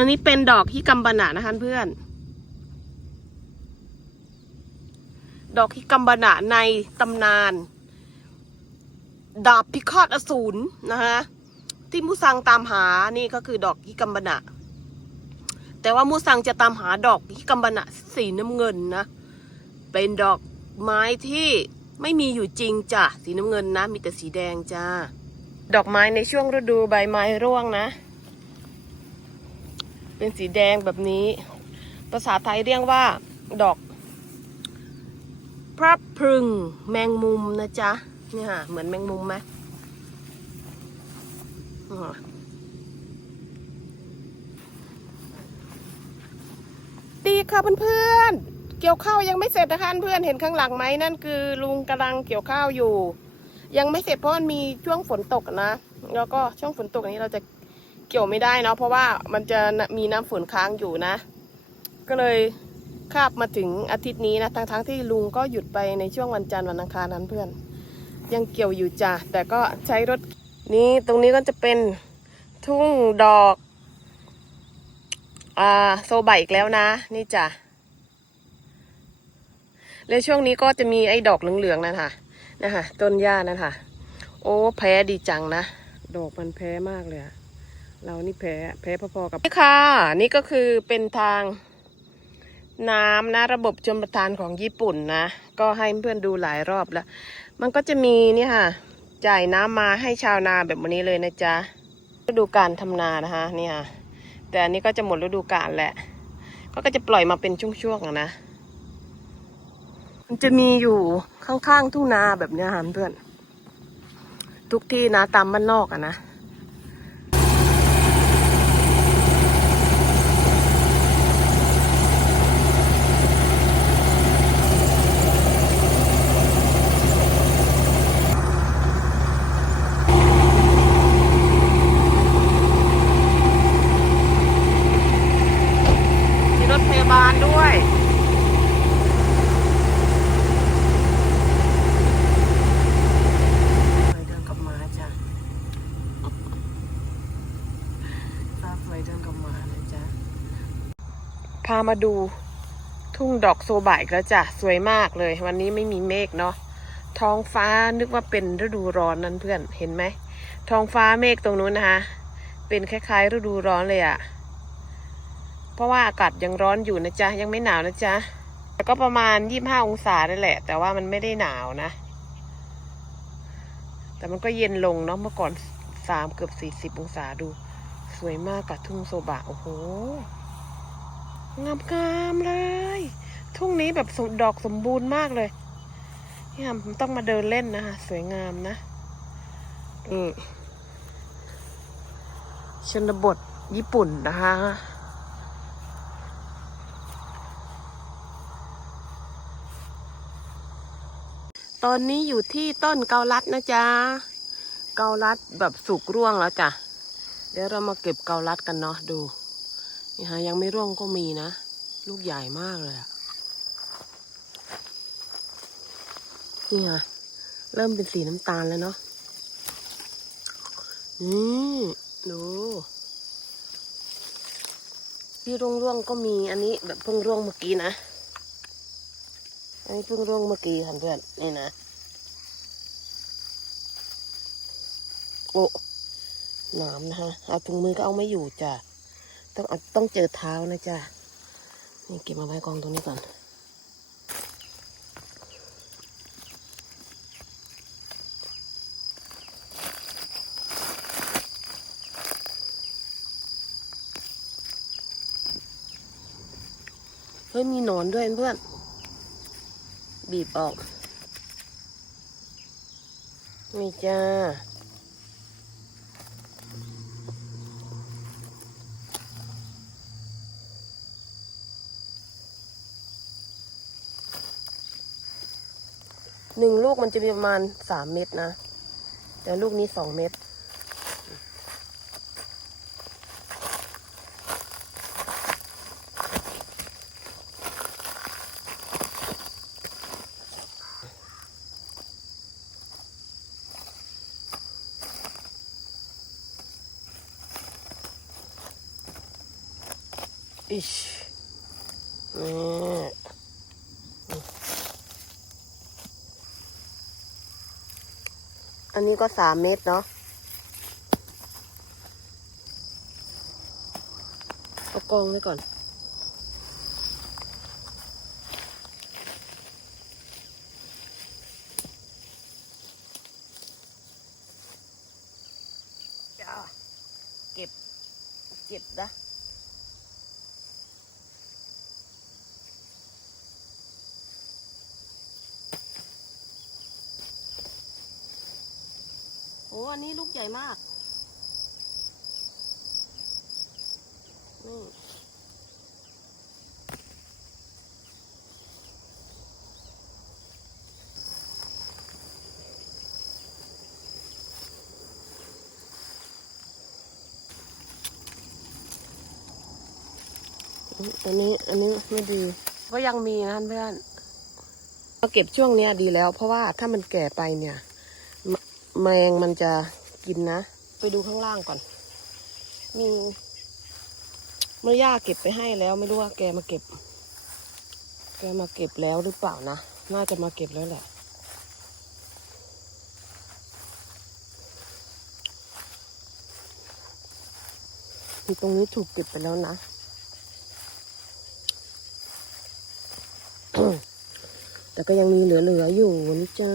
อันนี้เป็นดอกฮิกัมบานะนะคะเพื่อน ดอกฮิกัมบานะในตำนาน ดาบพิฆาตอสูรนะคะที่มูซังตามหานี่ก็คือดอกฮิกัมบานะแต่ว่ามูซังจะตามหาดอกฮิกัมบานะสีน้ำเงินนะ เป็นดอกไม้ที่ไม่มีอยู่จริงจ้ะสีน้ำเงินนะ มีแต่สีแดงจ้าดอกไม้ในช่วงฤดูใบไม้ร่วงนะ เป็นสีแดงแบบนี้ ภาษาไทยเรียกว่าดอกพระพรึงแมงมุมนะจ๊ะนี่ค่ะเหมือนแมงมุมไหมดีค่ะเพื่อนๆ เกี่ยวข้าวยังไม่เสร็จนะคะเพื่อนเห็นข้างหลังไหมนั่นคือลุงกำลังเกี่ยวข้าวอยู่ ยังไม่เสร็จเพราะมันมีช่วงฝนตกนะ แล้วก็ช่วงฝนตกอันนี้เราจะ เกี่ยวไม่ได้เนาะเพราะว่ามันจะมีน้ำฝนค้างอยู่นะ ก็เลยคาบมาถึงอาทิตย์นี้นะทั้งทั้งๆที่ลุงก็หยุดไปในช่วงวันจันทร์วันอังคารนั้นเพื่อน ยังเกี่ยวอยู่จ้ะแต่ก็ใช้รถนี่ตรงนี้ก็จะเป็นทุ่งดอกอ่าโซบะอีกแล้วนะ นี่จ้ะและช่วงนี้ก็จะมีไอ้ดอกเหลืองๆนั่นค่ะนะคะต้นหญ้านั่นค่ะ โอ้แพ้ดีจังนะ ดอกมันแพ้มากเลยอะ เรานี่แพ้แพ้พอๆกับนี่ค่ะ นี่ก็คือเป็นทางน้ำนะระบบชมประทานของญี่ปุ่นนะ ก็ให้เพื่อนดูหลายรอบแล้ว มันก็จะมีนี่ค่ะ จ่ายน้ำมาให้ชาวนาแบบวันนี้เลยนะจ๊ะฤดูการทำนานะคะนี่ค่ะแต่อันนี้ก็จะหมดฤดูกาลแหละก็จะปล่อยมาเป็นช่วงๆอะนะ มันจะมีอยู่ข้างๆทุ่งนาแบบเนี้ยค่ะเพื่อน ทุกที่นะตามบ้านนอกอะนะ มีรถพยาบาลด้วยไปเดินกับหมาจ้ะ ตานกับหมานะจ๊ะ พามาดูทุ่งดอกโซบะอีกแล้วจ้ะ สวยมากเลย วันนี้ไม่มีเมฆเนาะท้องฟ้านึกว่าเป็นฤดูร้อนนั่นเพื่อนเห็นไหมท้องฟ้าเมฆตรงนู้นนะคะเป็นคล้ายๆฤดูร้อนเลยอะเพราะว่าอากาศยังร้อนอยู่นะจ๊ะ ยังไม่หนาวนะจ๊ะแต่ก็ประมาณยี่ห้าองศาได้แหละ แต่ว่ามันไม่ได้หนาวนะ แต่มันก็เย็นลงเนาะเมื่อก่อนสามเกือบสี่สิบองศาดู สวยมากกับทุ่งโซบะโอ้โหงามงามๆเลย ทุ่งนี้แบบดอกสมบูรณ์มากเลยนี่ค่ะผมต้องมาเดินเล่นนะคะสวยงามนะอืมชนบทญี่ปุ่นนะคะตอนนี้อยู่ที่ต้นเกาลัดนะจ๊ะ เกาลัดแบบสุกร่วงแล้วจ้ะ เดี๋ยวเรามาเก็บเกาลัดกันเนาะดู นี่ฮะยังไม่ร่วงก็มีนะ ลูกใหญ่มากเลยอะนี่ฮะเริ่มเป็นสีน้ำตาลแล้วเนาะนี่ดูที่ร่วงร่วงๆก็มีอันนี้แบบเพิ่งร่วงเมื่อกี้นะ อันนี้เพิ่งร่วงเมื่อกี้ค่ะเพื่อนนี่นะ โอ้ หนามนะฮะเอาถุงมือก็เอาไม่อยู่จ้ะต้องเอาต้องเจอเท้านะจ้ะนี่เก็บมาไว้กองตรงนี้ก่อนเฮ้ยมีหนอนด้วยเพื่อน บีบออกนี่จ้า หนึ่งลูกมันจะมีประมาณสามเม็ดนะ แต่ลูกนี้สองเม็ดอิชนี่ นนี้ก็สามเม็ดเนาะเอากองไว้ก่อน จ้าเก็บ เก็บนะ โอ้อันนี้ลูกใหญ่มาก นี่อันนี้อันนี้ไม่ดี ก็ยังมีนะเพื่อนมาเก็บช่วงเนี้ยดีแล้ว เพราะว่าถ้ามันแก่ไปเนี่ยม แมงมันจะกินนะ ไปดูข้างล่างก่อน มีเมื่อย่าเก็บไปให้แล้วไม่รู้ว่าแกมาเก็บ แกมาเก็บแล้วหรือเปล่านะ น่าจะมาเก็บแล้วแหละที่ตรงนี้ถูกเก็บไปแล้วนะ แต่ก็ยังมีเหลือๆอยู่นี่จ้า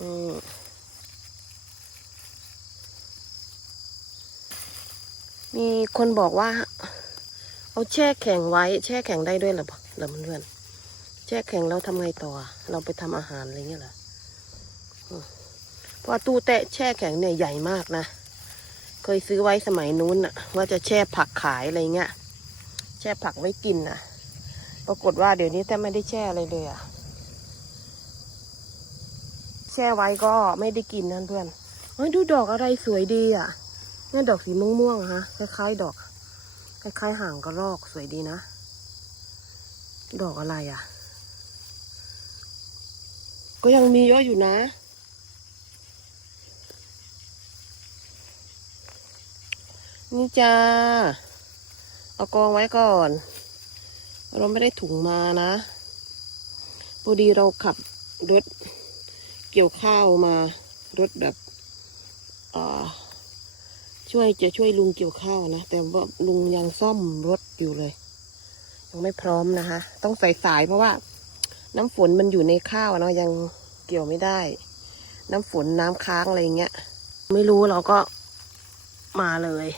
อืมมีคนบอกว่า เอาแช่แข็งไว้ แช่แข็งได้ด้วยหรอเหรอเพื่อนแช่แข็งแล้วทำไงต่อ เราไปทำอาหารอะไรเงี้ยเหรออืมเพราะตู้แตะแช่แข็งเนี่ยใหญ่มากนะเคยซื้อไว้สมัยนู้นอะว่าจะแช่ผักขายอะไรเงี้ยแช่ผักไว้กินนะปรากฏว่าเดี๋ยวนี้แต่ไม่ได้แช่อะไรเลยอะ แช่ไว้ก็ไม่ได้กินนั่นเพื่อนเฮ้ยดูดอกอะไรสวยดีอะนี่ดอกสีม่วงๆอะฮะคล้ายๆดอกคล้ายๆห่างกระรอกสวยดีนะ ดอกอะไรอะ ก็ยังมีเยอะอยู่นะนี่จ้า เอากองไว้ก่อน เราไม่ได้ถุงมานะพอดีเราขับรถ เกี่ยวข้าวมารถแบบอ่าช่วยจะช่วยลุงเกี่ยวข้าวนะ แต่ว่าลุงยังซ่อมรถอยู่เลย ยังไม่พร้อมนะคะ ต้องใส่สายเพราะว่า น้ำฝนมันอยู่ในข้าวเนาะยังเกี่ยวไม่ได้ น้ำฝนน้ำค้างอะไรเงี้ย ไม่รู้เราก็มาเลย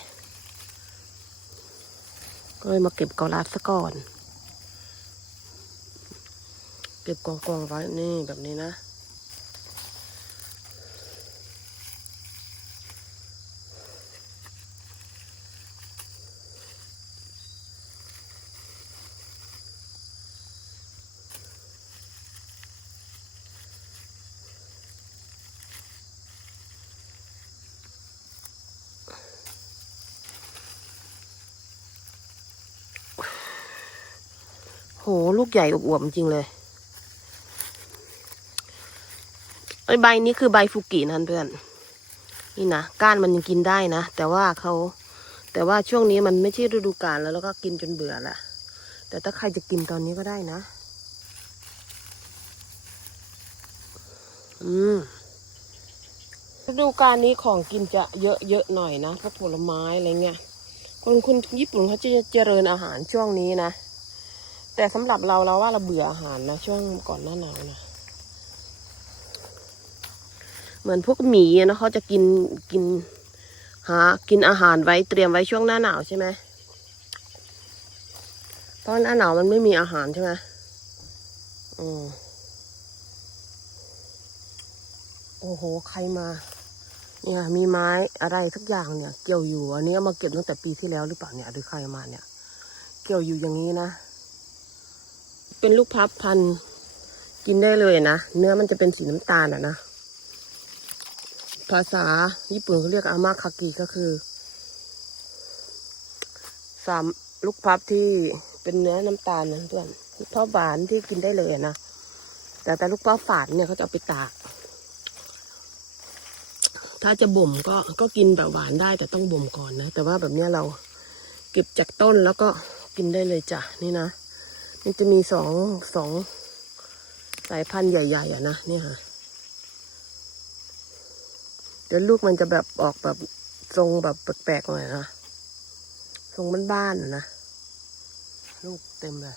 ก็เลยมาเก็บกอลัดซะก่อน เก็บกองๆไว้นี่แบบนี้นะ ลูกใหญ่อวบๆจริงเลยไอใบนี้คือใบฟูกินะเพื่อน นี่นะก้านมันยังกินได้นะ แต่ว่าเขาแต่ว่าช่วงนี้มันไม่ใช่ฤดูกาลแล้วแล้วก็กินจนเบื่อละแต่ถ้าใครจะกินตอนนี้ก็ได้นะ อืมฤดูกาลนี้ของกินจะเยอะๆหน่อยนะพวกผลไม้อะไรเงี้ยคนคนญี่ปุ่นเขาจะเจริญอาหารช่วงนี้นะ แต่สำหรับเราเราว่าเราเบื่ออาหารนะช่วงก่อนหน้าหนาวนะเหมือนพวกหมีนะเขาจะกินกินหากินอาหารไว้เตรียมไว้ช่วงหน้าหนาวใช่ไหมเพราะหน้าหนาวมันไม่มีอาหารใช่ไหมอืมโอ้โห ใครมา เนี่ย มีไม้อะไรสักอย่างเนี่ย เกี่ยวอยู่ อันนี้มาเก็บตั้งแต่ปีที่แล้วหรือเปล่าเนี่ยหรือใครมาเนี่ย เกี่ยวอยู่อย่างนี้นะ เป็นลูกพับพันกินได้เลยนะ เนื้อมันจะเป็นสีน้ำตาลอะนะ ภาษาญี่ปุ่นเขาเรียกอามาคากิก็คือสามลูกพับที่เป็นเนื้อน้ำตาลนะเพื่อนลูกพับหวานที่กินได้เลยนะ แต่แต่ลูกพับฝาดเนี่ยเขาจะเอาไปตาก ถ้าจะบ่มก็ก็กินแบบหวานได้แต่ต้องบ่มก่อนนะ แต่ว่าแบบเนี้ยเราเก็บจากต้นแล้วก็กินได้เลยจ้ะนี่นะ นจะมีสองสองสายพันธุ์ใหญ่ ๆ อะนะเนี่ยค่ะ เดี๋ยวลูกมันจะแบบออกแบบทรงแบบแปลกๆหน่อยนะทรงบ้านๆนะลูกเต็มเลย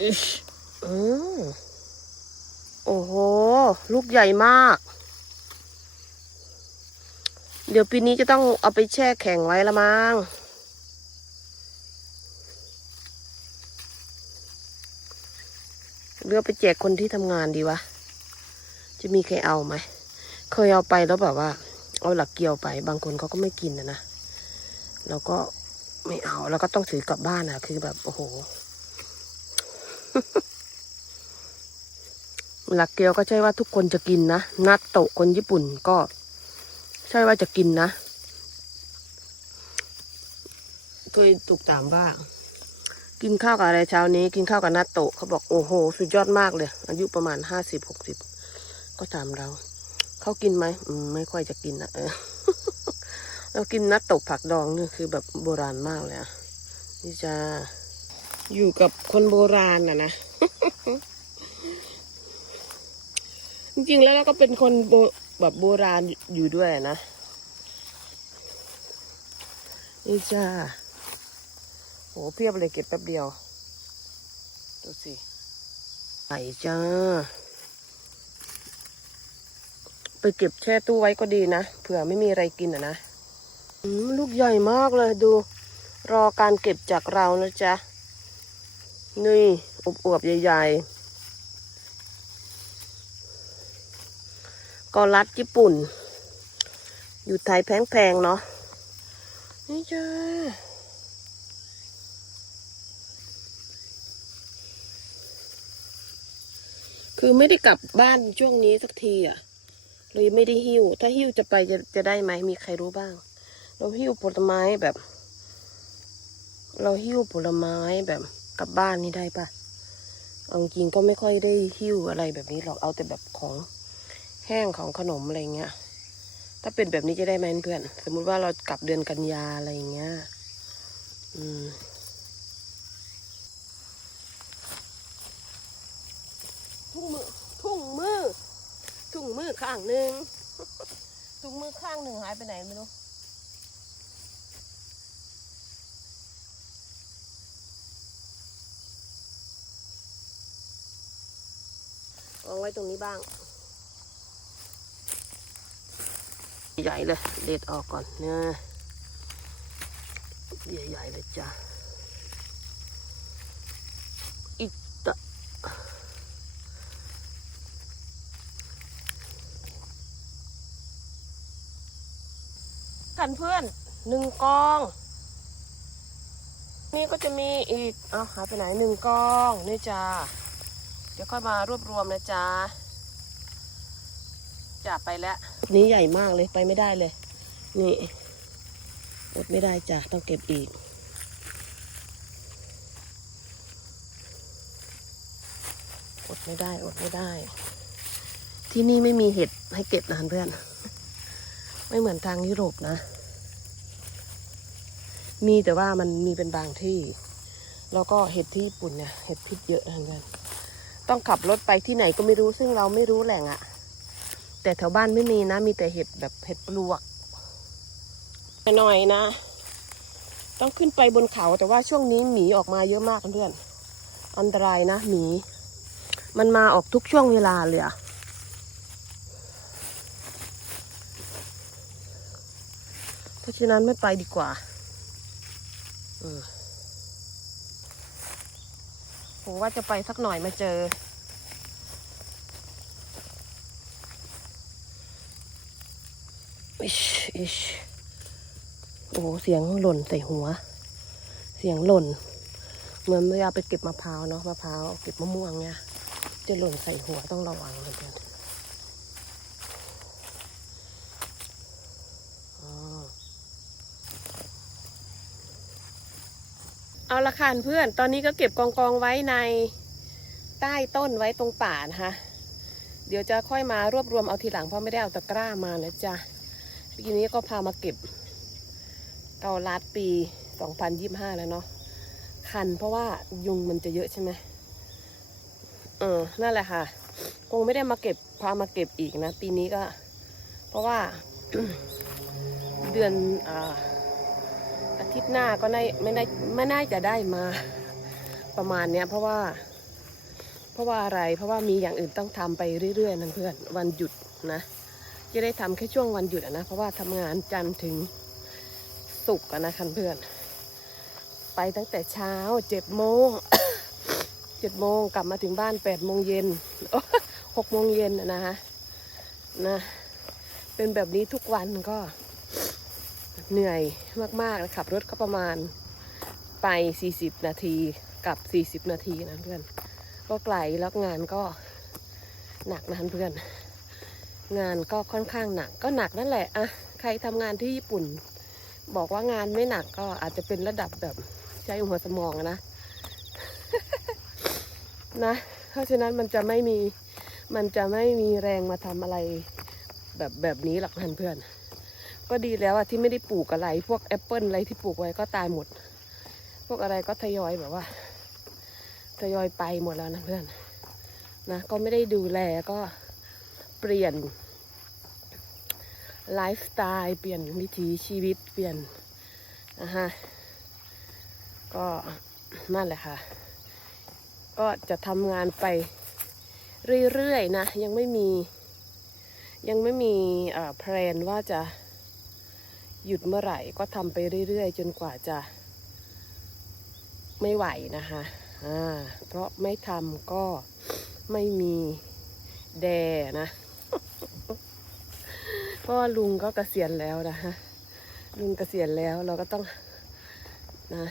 อิชอืมโอ้โห ลูกใหญ่มาก เดี๋ยวปีนี้จะต้องเอาไปแช่แข็งไว้ละมั้งหรือเอาไปแจกคนที่ทำงานดีวะ จะมีใครเอาไหม เคยเอาไปแล้วแบบว่า เอาหลักเกียวไป บางคนเขาก็ไม่กินนะนะ แล้วก็ไม่เอา แล้วก็ต้องถือกลับบ้านอะคือแบบ โอ้โห หลักเกียวก็ใช่ว่าทุกคนจะกินนะ นัตโตะคนญี่ปุ่นก็ ใช่ว่าจะกินนะ เคยถูกถามว่า กินข้าวกับอะไรเช้านี้ กินข้าวกับนัตโตะเขาบอกโอ้โห สุดยอดมากเลย อายุประมาณห้าสิบหกสิบก็ถามเรา เขากินไหมอืมไม่ค่อยจะกินนะเออเรากินนัตโตะผักดองนี่คือแบบโบราณมากเลยอะนี่จะอยู่กับคนโบราณน่ะนะ จริงๆแล้วเราก็เป็นคนโบ แบบโบราณอยู่ด้วยนะ นี่จ้าโหเพียบเลยเก็บแป๊บเดียว ดูสิไก่จ้า ไปเก็บแช่ตู้ไว้ก็ดีนะ เผื่อไม่มีอะไรกินอะนะลูกใหญ่มากเลยดู รอการเก็บจากเรานะจ๊ะ นี่อวบๆใหญ่ ๆ ก็รัดญี่ปุ่น อยู่ไทยแพงๆเนาะนี่จ้าคือไม่ได้กลับบ้านช่วงนี้สักทีอะเลยไม่ได้หิ้ว ถ้าหิ้วจะไปจะจะได้ไหมมีใครรู้บ้าง เราหิ้วผลไม้แบบ เราหิ้วผลไม้แบบกลับบ้านนี่ได้ปะเอาจริงก็ไม่ค่อยได้หิ้วอะไรแบบนี้หรอกเอาแต่แบบของ แห้งของขนมอะไรเงี้ย ถ้าเป็นแบบนี้จะได้ไหมเพื่อน สมมุติว่าเรากลับเดือนกันยาอะไรเงี้ย อืมทุ่งมือทุ่งมือทุ่งมือข้างหนึ่งทุ่งมือข้างหนึ่งหายไปไหนไม่รู้วางไว้ตรงนี้บ้าง ใหญ่เลย เด็ดออกก่อนเนี่ยใหญ่ๆเลยจ้ะอิตะกันเพื่อนหนึ่งกอง นี่ก็จะมีอีก เอาหายไปไหนหนึ่งกอง นี่จ้า เดี๋ยวค่อยมารวบรวมนะจ๊ะ จะไปแล้วนี้ใหญ่มากเลยไปไม่ได้เลย นี่อดไม่ได้จ้ะต้องเก็บอีก อดไม่ได้อดไม่ได้ ที่นี่ไม่มีเห็ดให้เก็บนะเพื่อน ไม่เหมือนทางยุโรปนะ มีแต่ว่ามันมีเป็นบางที่ แล้วก็เห็ดที่ญี่ปุ่นเนี่ยเห็ดพิษเยอะนะเพื่อนต้องขับรถไปที่ไหนก็ไม่รู้ซึ่งเราไม่รู้แหล่งอะ แต่แถวบ้านไม่มีนะ มีแต่เห็ดแบบเห็ดปลวกหน่อยนะ ต้องขึ้นไปบนเขาแต่ว่าช่วงนี้หมีออกมาเยอะมากเพื่อนอันตรายนะหมี มันมาออกทุกช่วงเวลาเลยอะเพราะฉะนั้นไม่ไปดีกว่าอืมผมว่าจะไปสักหน่อยมาเจอ อิชอิชโอ้โหเสียงหล่นใส่หัว เสียงหล่น เหมือนเวลาไปเก็บมะพร้าวเนาะมะพร้าวเก็บมะม่วงเนี่ยจะหล่นใส่หัวต้องระวังเลยเพื่อนเอาละค่ะเพื่อน ตอนนี้ก็เก็บกองกองไว้ในใต้ต้นไว้ตรงป่านะคะ เดี๋ยวจะค่อยมารวบรวมเอาทีหลังเพราะไม่ได้เอาตะกร้ามานะจ๊ะ ปีนี้ก็พามาเก็บเกาลัดปี 2025 แล้วเนาะคันเพราะว่ายุงมันจะเยอะใช่ไหมเออนั่นแหละค่ะ คงไม่ได้มาเก็บพามาเก็บอีกนะ ปีนี้ก็ เพราะว่าเดือนอาอาทิตย์หน้าก็ไม่ไม่ได้ไม่น่าจะได้มาประมาณเนี้ย เพราะว่า เพราะว่าอะไร เพราะว่ามีอย่างอื่นต้องทำไปเรื่อยๆนั่นเพื่อนวันหยุดนะ จะได้ทำแค่ช่วงวันหยุดนะเพราะว่าทำงานจันทร์ถึงศุกร์นะคันเพื่อน ไปตั้งแต่เช้าเจ็ดโมงเจ็ดโมงกลับมาถึงบ้านแปดโมงเย็นหกโมงเย็นนะฮะนะเป็นแบบนี้ทุกวันก็เหนื่อยมากๆนะขับรถก็ประมาณไป 40 นาทีกับ 40 นาทีนะเพื่อน ก็ไกลแล้วงานก็หนักนะเพื่อน งานก็ค่อนข้างหนัก ก็หนักนั่นแหละอะใครทำงานที่ญี่ปุ่น บอกว่างานไม่หนักก็อาจจะเป็นระดับแบบใช้หัวสมองนะนะ เพราะฉะนั้นมันจะไม่มีมันจะไม่มีแรงมาทำอะไรแบบแบบนี้หรอกเพื่อนก็ดีแล้วอะที่ไม่ได้ปลูกอะไร พวกแอปเปิลอะไรที่ปลูกไว้ก็ตายหมด พวกอะไรก็ทยอยแบบว่าทยอยไปหมดแล้วนะเพื่อนนะก็ไม่ได้ดูแลก็เปลี่ยน ไลฟ์สไตล์เปลี่ยนวิถีชีวิตเปลี่ยนนะฮะก็นั่นแหละค่ะ ก็จะทำงานไปเรื่อยๆนะ ยังไม่มี ยังไม่มีแพลนว่าจะหยุดเมื่อไหร่ก็ทำไปเรื่อยๆ จนกว่าจะไม่ไหวนะคะอ่าเพราะไม่ทำก็ไม่มีแดนะ เพราะลุงก็เกษียณแล้วนะคะลุงเกษียณแล้วเราก็ต้องนะ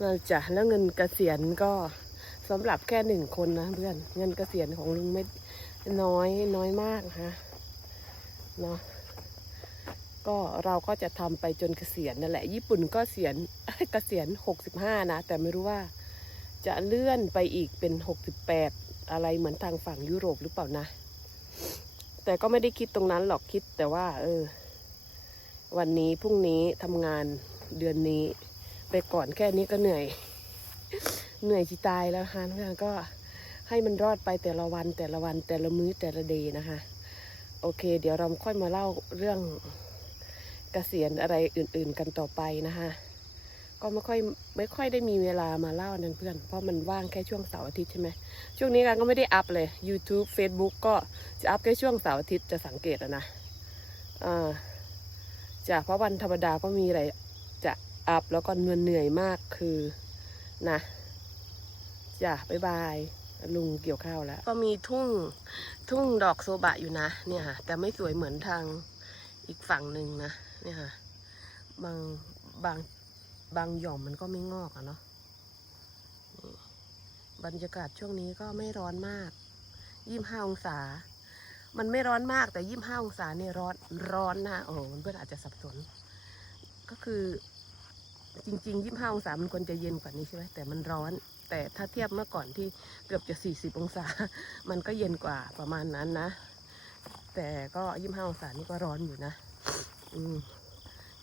น่าจะแล้วเงินเกษียณก็สำหรับแค่หนึ่งคนนะเพื่อนเงินเกษียณของลุงไม่น้อยน้อยมากนะคะเนาะก็เราก็จะทำไปจนเกษียณนั่นแหละ ญี่ปุ่นก็เสียณเกษียณหกสิบห้านะ แต่ไม่รู้ว่าจะเลื่อนไปอีกเป็นหกสิบแปดอะไรเหมือนทางฝั่งยุโรปหรือเปล่านะ แต่ก็ไม่ได้คิดตรงนั้นหรอกคิดแต่ว่า เออ วันนี้พรุ่งนี้ทำงานเดือนนี้ ไปก่อนแค่นี้ก็เหนื่อย เหนื่อยจิตายแล้วค่ะเพื่อนก็ให้มันรอดไปแต่ละวันแต่ละวันแต่ละมื้อแต่ละเดย์นะคะ โอเค เดี๋ยวเราค่อยมาเล่าเรื่องเกษียณอะไรอื่น ๆ กันต่อไปนะคะ ก็ไม่ค่อยไม่ค่อยได้มีเวลามาเล่านั่นเพื่อน เพราะมันว่างแค่ช่วงเสาร์อาทิตย์ใช่ไหมช่วงนี้กันก็ไม่ได้อัพเลย YouTube Facebook ก็จะอัพแค่ช่วงเสาร์อาทิตย์จะสังเกตอะนะอ่าจากเพราะวันธรรมดาก็มีอะไรจะอัพแล้วก็เหนื่อยเหนื่อยมากคือนะจ้ะบ๊ายบายลุงเกี่ยวข้าวแล้ว ก็มีทุ่งทุ่งดอกโซบะอยู่นะ เนี่ยค่ะ แต่ไม่สวยเหมือนทางอีกฝั่งหนึ่งนะ เนี่ยค่ะ บางบาง บางหย่อมมันก็ไม่งอกอะเนาะบรรยากาศช่วงนี้ก็ไม่ร้อนมากยี่ห้าองศา มันไม่ร้อนมากแต่ยี่ห้าองศาเนี่ยร้อนร้อนนะโอ้โหเพื่อนอาจจะสับสน ก็คือ จริงๆยี่ห้าองศามันควรจะเย็นกว่านี้ใช่ไหมแต่มันร้อน แต่ถ้าเทียบเมื่อก่อนที่เกือบจะสี่สิบองศา มันก็เย็นกว่าประมาณนั้นนะ แต่ก็ยี่ห้าองศานี่ก็ร้อนอยู่นะ อืม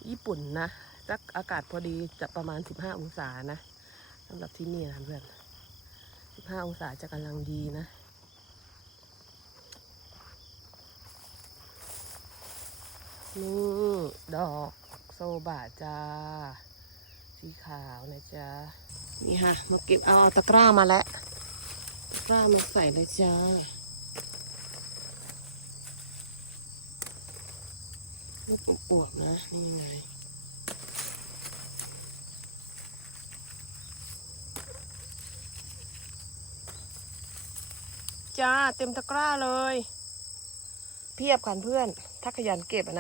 ญี่ปุ่นนะ สักอากาศพอดีจะประมาณสิบห้าองศานะสำหรับที่นี่นะเพื่อนสิบห้าองศาจะกำลังดีนะนี่ดอกโซบะจ้า สีขาวนะจ๊ะ นี่ค่ะ มาเก็บเอาตะกร้ามาแล้วตะกร้ามาใส่เลยจ้าลูกอวบๆนะ นี่ไง จ้า เต็มตะกร้าเลย เพียบขันเพื่อน ถ้าขยันเก็บนะ